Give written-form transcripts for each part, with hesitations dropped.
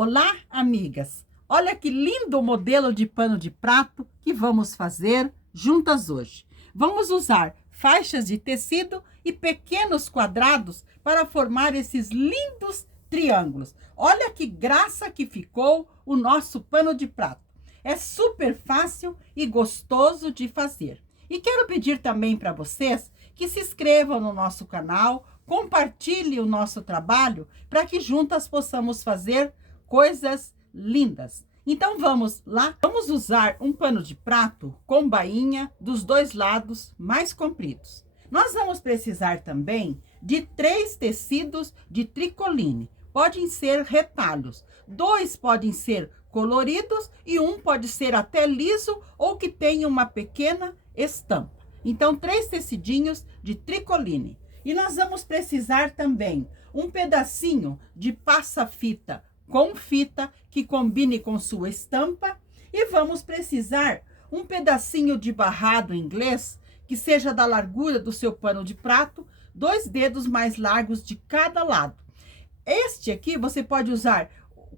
Olá, amigas! Olha que lindo modelo de pano de prato que vamos fazer juntas hoje. Vamos usar faixas de tecido e pequenos quadrados para formar esses lindos triângulos. Olha que graça que ficou o nosso pano de prato. É super fácil e gostoso de fazer. E quero pedir também para vocês que se inscrevam no nosso canal, compartilhem o nosso trabalho para que juntas possamos fazer coisas lindas. Então vamos lá? Vamos usar um pano de prato com bainha dos dois lados mais compridos. Nós vamos precisar também de 3 tecidos de tricoline. Podem ser retalhos. 2 podem ser coloridos e 1 pode ser até liso ou que tenha uma pequena estampa. Então 3 tecidinhos de tricoline. E nós vamos precisar também um pedacinho de passa-fita com fita que combine com sua estampa. E vamos precisar um pedacinho de barrado inglês que seja da largura do seu pano de prato, 2 dedos mais largos de cada lado. Este aqui você pode usar,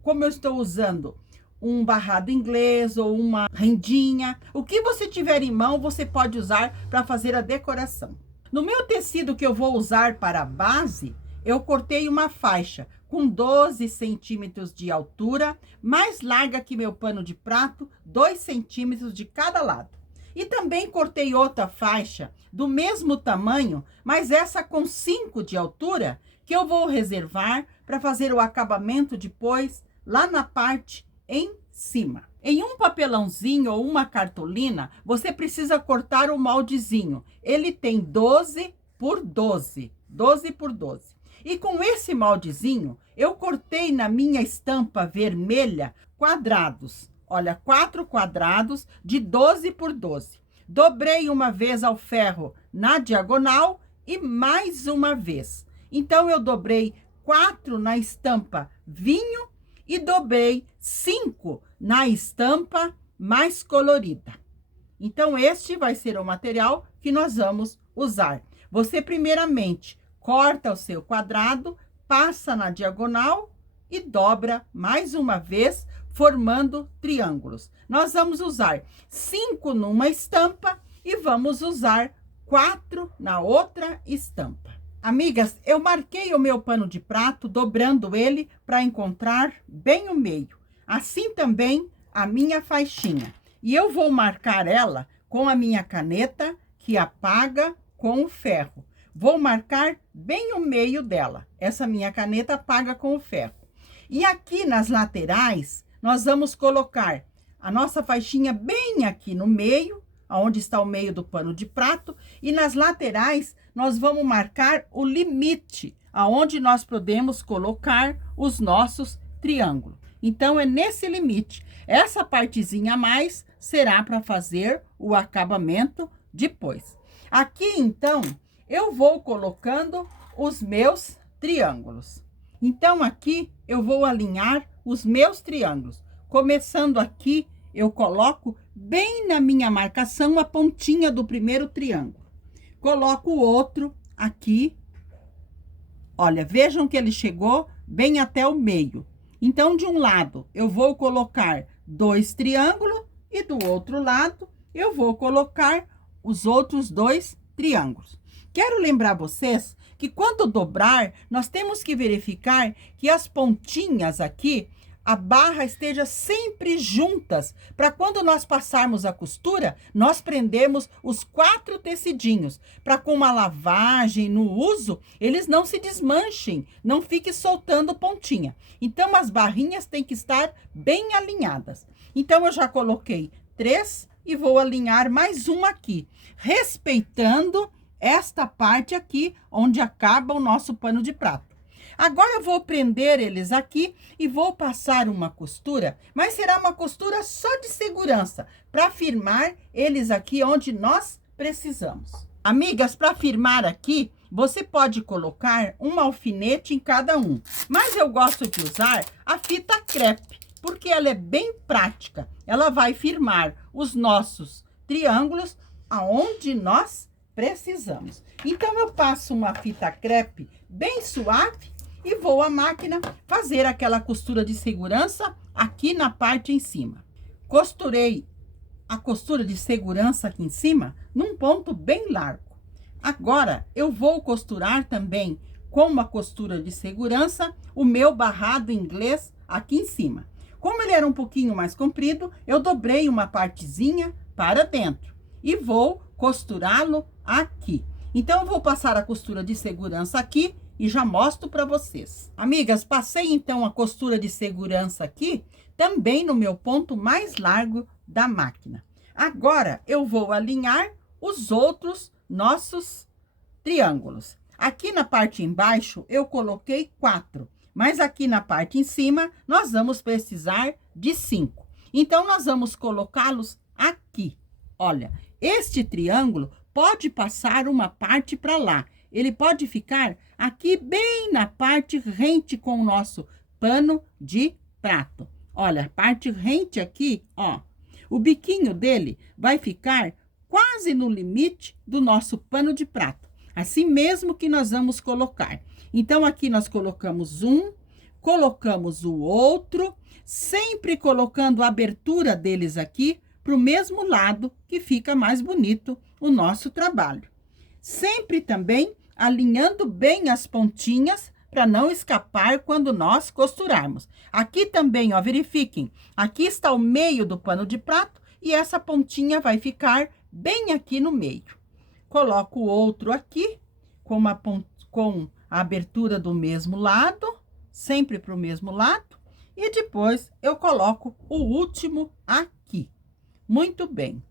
como eu estou usando, um barrado inglês ou uma rendinha. O que você tiver em mão, você pode usar para fazer a decoração. No meu tecido que eu vou usar para a base, eu cortei uma faixa com 12 centímetros de altura, mais larga que meu pano de prato, 2 centímetros de cada lado. E também cortei outra faixa do mesmo tamanho, mas essa com 5 de altura, que eu vou reservar para fazer o acabamento depois, lá na parte em cima. Em um papelãozinho ou uma cartolina, você precisa cortar o moldezinho. Ele tem 12 por 12, 12 por 12. E com esse moldezinho, eu cortei na minha estampa vermelha quadrados. Olha, 4 quadrados de 12 por 12. Dobrei uma vez ao ferro na diagonal e mais uma vez. Então, eu dobrei 4 na estampa vinho e dobrei 5 na estampa mais colorida. Então, este vai ser o material que nós vamos usar. Você, primeiramente, corta o seu quadrado, passa na diagonal e dobra mais uma vez, formando triângulos. Nós vamos usar 5 numa estampa e vamos usar 4 na outra estampa. Amigas, eu marquei o meu pano de prato, dobrando ele para encontrar bem o meio. Assim também a minha faixinha. E eu vou marcar ela com a minha caneta, que apaga com o ferro. Vou marcar bem o meio dela. Essa minha caneta apaga com o ferro. E aqui nas laterais, nós vamos colocar a nossa faixinha bem aqui no meio, onde está o meio do pano de prato. E nas laterais, nós vamos marcar o limite, aonde nós podemos colocar os nossos triângulos. Então, é nesse limite. Essa partezinha a mais será para fazer o acabamento depois. Aqui, então, eu vou colocando os meus triângulos. Então, aqui eu vou alinhar os meus triângulos. Começando aqui, eu coloco bem na minha marcação a pontinha do primeiro triângulo. Coloco o outro aqui. Olha, vejam que ele chegou bem até o meio. Então, de um lado, eu vou colocar 2 triângulos e do outro lado, eu vou colocar os outros 2 triângulos. Quero lembrar vocês que quando dobrar, nós temos que verificar que as pontinhas aqui, a barra esteja sempre juntas, para quando nós passarmos a costura, nós prendemos os 4 tecidinhos, para com uma lavagem, no uso, eles não se desmanchem, não fique soltando pontinha. Então, as barrinhas têm que estar bem alinhadas. Então, eu já coloquei 3 e vou alinhar mais um aqui, respeitando esta parte aqui, onde acaba o nosso pano de prato. Agora, eu vou prender eles aqui e vou passar uma costura, mas será uma costura só de segurança, para firmar eles aqui onde nós precisamos. Amigas, para firmar aqui, você pode colocar um alfinete em cada um, mas eu gosto de usar a fita crepe, porque ela é bem prática. Ela vai firmar os nossos triângulos aonde nós precisamos. Então, eu passo uma fita crepe bem suave e vou à máquina fazer aquela costura de segurança aqui na parte em cima. Costurei a costura de segurança aqui em cima num ponto bem largo. Agora, eu vou costurar também com uma costura de segurança o meu barrado inglês aqui em cima. Como ele era um pouquinho mais comprido, eu dobrei uma partezinha para dentro e vou costurá-lo aqui. Então, eu vou passar a costura de segurança aqui e já mostro para vocês. Amigas, passei então a costura de segurança aqui, também no meu ponto mais largo da máquina. Agora, eu vou alinhar os outros nossos triângulos. Aqui na parte embaixo, eu coloquei 4, mas aqui na parte em cima, nós vamos precisar de 5. Então, nós vamos colocá-los aqui. Olha, este triângulo pode passar uma parte para lá. Ele pode ficar aqui bem na parte rente com o nosso pano de prato. Olha, a parte rente aqui, ó. O biquinho dele vai ficar quase no limite do nosso pano de prato. Assim mesmo que nós vamos colocar. Então, aqui nós colocamos um, colocamos o outro, sempre colocando a abertura deles aqui para o mesmo lado, que fica mais bonito o nosso trabalho. Sempre também alinhando bem as pontinhas para não escapar quando nós costurarmos. Aqui também, ó, verifiquem, aqui está o meio do pano de prato e essa pontinha vai ficar bem aqui no meio. Coloco o outro aqui com a abertura do mesmo lado, sempre para o mesmo lado, e depois eu coloco o último aqui. Muito bem.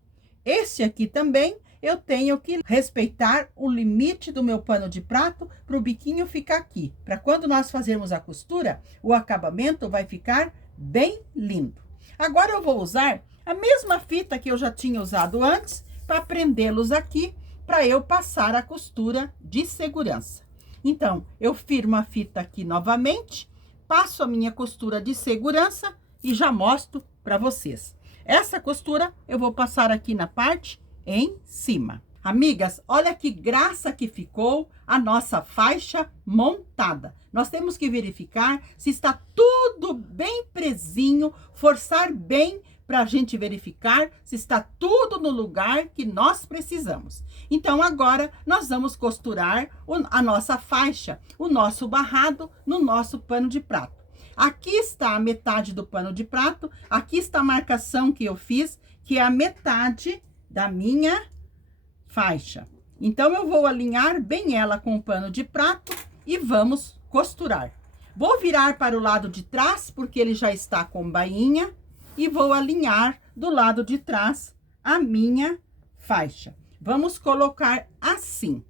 Esse aqui também eu tenho que respeitar o limite do meu pano de prato para o biquinho ficar aqui. Para quando nós fazermos a costura, o acabamento vai ficar bem lindo. Agora eu vou usar a mesma fita que eu já tinha usado antes para prendê-los aqui, para eu passar a costura de segurança. Então, eu firmo a fita aqui novamente, passo a minha costura de segurança e já mostro para vocês. Essa costura eu vou passar aqui na parte em cima. Amigas, olha que graça que ficou a nossa faixa montada. Nós temos que verificar se está tudo bem presinho, forçar bem para a gente verificar se está tudo no lugar que nós precisamos. Então, agora, nós vamos costurar a nossa faixa, o nosso barrado no nosso pano de prato. Aqui está a metade do pano de prato, aqui está a marcação que eu fiz, que é a metade da minha faixa. Então, eu vou alinhar bem ela com o pano de prato e vamos costurar. Vou virar para o lado de trás, porque ele já está com bainha, e vou alinhar do lado de trás a minha faixa. Vamos colocar assim.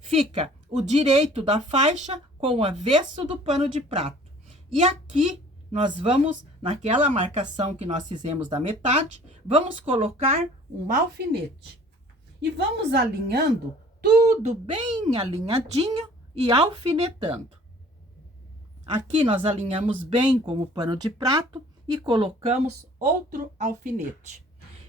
Fica o direito da faixa com o avesso do pano de prato. E aqui nós vamos, naquela marcação que nós fizemos da metade, vamos colocar um alfinete. E vamos alinhando tudo bem alinhadinho e alfinetando. Aqui nós alinhamos bem com o pano de prato e colocamos outro alfinete.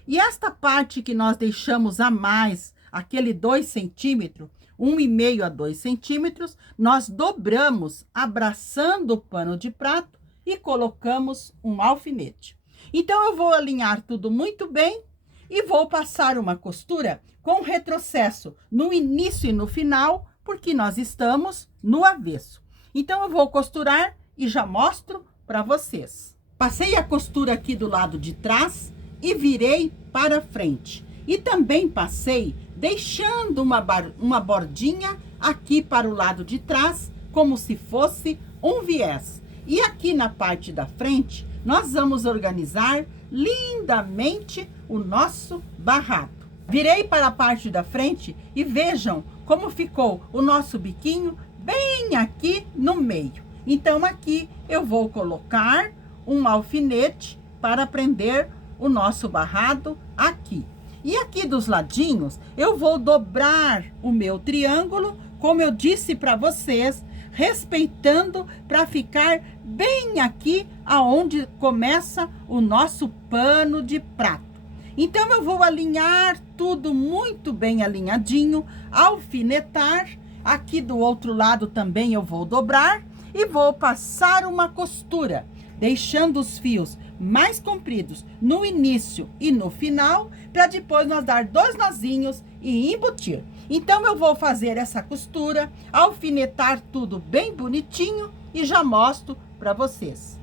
E esta parte que nós deixamos a mais, aquele 2 centímetros, 1,5 a 2 centímetros, nós dobramos, abraçando o pano de prato e colocamos um alfinete. Então, eu vou alinhar tudo muito bem e vou passar uma costura com retrocesso no início e no final, porque nós estamos no avesso. Então, eu vou costurar e já mostro para vocês. Passei a costura aqui do lado de trás e virei para frente. E também passei deixando uma bordinha aqui para o lado de trás, como se fosse um viés. E aqui na parte da frente, nós vamos organizar lindamente o nosso barrado. Virei para a parte da frente e vejam como ficou o nosso biquinho bem aqui no meio. Então, aqui eu vou colocar um alfinete para prender o nosso barrado aqui. E aqui dos ladinhos, eu vou dobrar o meu triângulo, como eu disse para vocês, respeitando para ficar bem aqui aonde começa o nosso pano de prato. Então, eu vou alinhar tudo muito bem alinhadinho, alfinetar. Aqui do outro lado também eu vou dobrar. e vou passar uma costura, deixando os fios mais compridos no início e no final, para depois nós dar 2 nozinhos e embutir. Então, eu vou fazer essa costura, alfinetar tudo bem bonitinho e já mostro para vocês.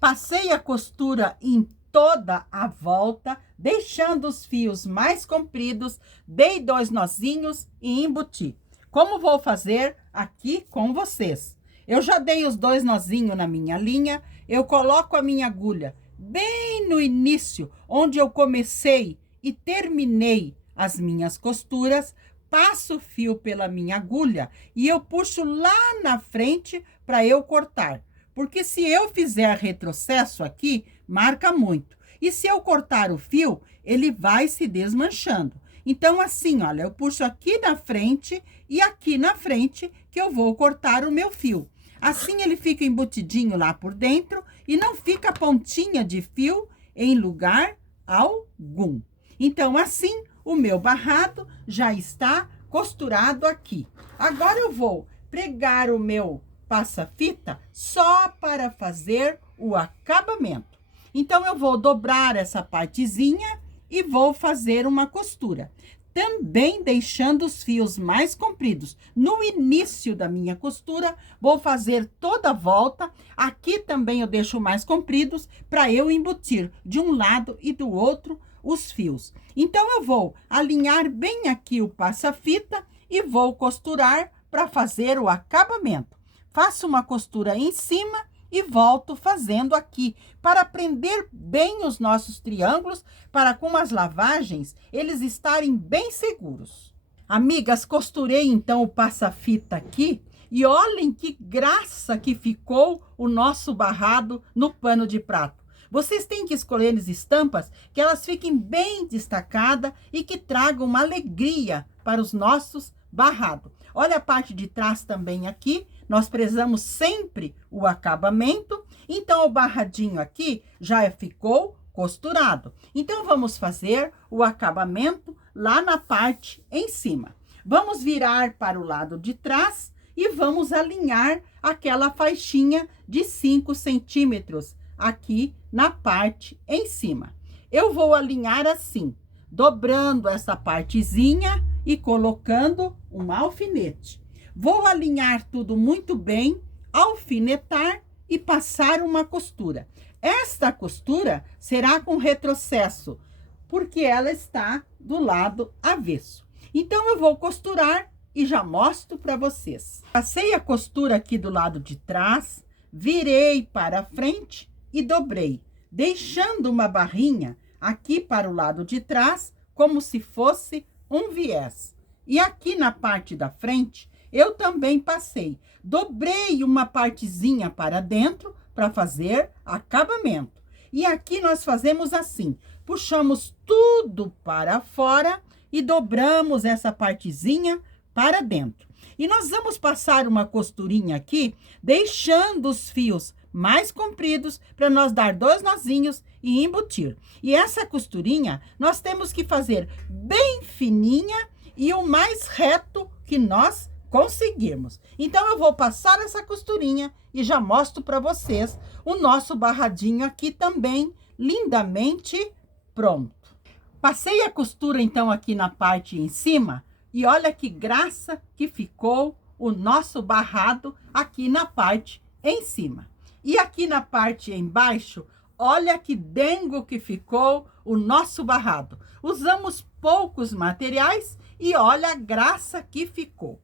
Passei a costura em toda a volta, deixando os fios mais compridos, dei 2 nozinhos e embuti. Como vou fazer aqui com vocês? Eu já dei os 2 nozinhos na minha linha, eu coloco a minha agulha bem no início, onde eu comecei e terminei as minhas costuras, passo o fio pela minha agulha e eu puxo lá na frente para eu cortar. Porque se eu fizer retrocesso aqui, marca muito. E se eu cortar o fio, ele vai se desmanchando. Então, assim, olha, eu puxo aqui na frente e aqui na frente que eu vou cortar o meu fio. Assim, ele fica embutidinho lá por dentro e não fica pontinha de fio em lugar algum. Então, assim, o meu barrado já está costurado aqui. Agora, eu vou pregar o meu passa-fita só para fazer o acabamento. Então, eu vou dobrar essa partezinha e vou fazer uma costura. Também deixando os fios mais compridos. No início da minha costura, vou fazer toda a volta. Aqui também eu deixo mais compridos para eu embutir de um lado e do outro os fios. Então, eu vou alinhar bem aqui o passa-fita e vou costurar para fazer o acabamento. Faço uma costura em cima e volto fazendo aqui, para prender bem os nossos triângulos, para com as lavagens, eles estarem bem seguros. Amigas, costurei então o passa-fita aqui, e olhem que graça que ficou o nosso barrado no pano de prato. Vocês têm que escolher as estampas que elas fiquem bem destacadas e que tragam uma alegria para os nossos barrados. Olha a parte de trás também aqui, nós prezamos sempre o acabamento, então o barradinho aqui já ficou costurado. Então, vamos fazer o acabamento lá na parte em cima. Vamos virar para o lado de trás e vamos alinhar aquela faixinha de 5 centímetros aqui na parte em cima. Eu vou alinhar assim, dobrando essa partezinha e colocando um alfinete. Vou alinhar tudo muito bem, alfinetar e passar uma costura. Esta costura será com retrocesso, porque ela está do lado avesso. Então, eu vou costurar e já mostro para vocês. Passei a costura aqui do lado de trás, virei para frente e dobrei, deixando uma barrinha aqui para o lado de trás, como se fosse um viés. E aqui na parte da frente, eu também passei, dobrei uma partezinha para dentro para fazer acabamento. E aqui nós fazemos assim, puxamos tudo para fora e dobramos essa partezinha para dentro. E nós vamos passar uma costurinha aqui, deixando os fios mais compridos para nós dar 2 nozinhos e embutir. E essa costurinha nós temos que fazer bem fininha e o mais reto que nós conseguirmos. Então, eu vou passar essa costurinha e já mostro para vocês o nosso barradinho aqui também, lindamente pronto. Passei a costura, então, aqui na parte em cima e olha que graça que ficou o nosso barrado aqui na parte em cima. E aqui na parte embaixo, olha que dengo que ficou o nosso barrado. Usamos poucos materiais e olha a graça que ficou.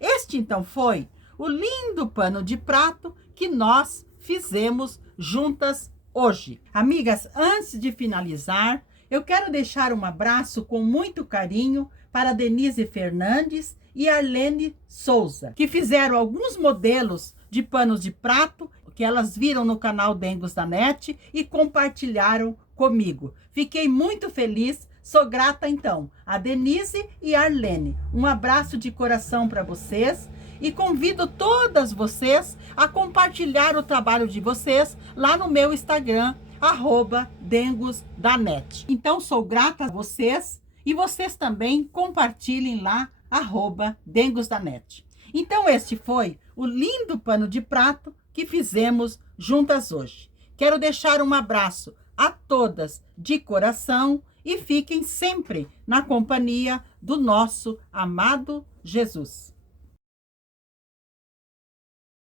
Este, então, foi o lindo pano de prato que nós fizemos juntas hoje. Amigas, antes de finalizar, eu quero deixar um abraço com muito carinho para Denise Fernandes e Arlene Souza, que fizeram alguns modelos de panos de prato que elas viram no canal Dengos da Net e compartilharam comigo. Fiquei muito feliz. Sou grata, então, a Denise e a Arlene. Um abraço de coração para vocês e convido todas vocês a compartilhar o trabalho de vocês lá no meu Instagram, @dengosdanet. Então, sou grata a vocês e vocês também compartilhem lá, @dengosdanet. Então, este foi o lindo pano de prato que fizemos juntas hoje. Quero deixar um abraço a todas de coração e fiquem sempre na companhia do nosso amado Jesus.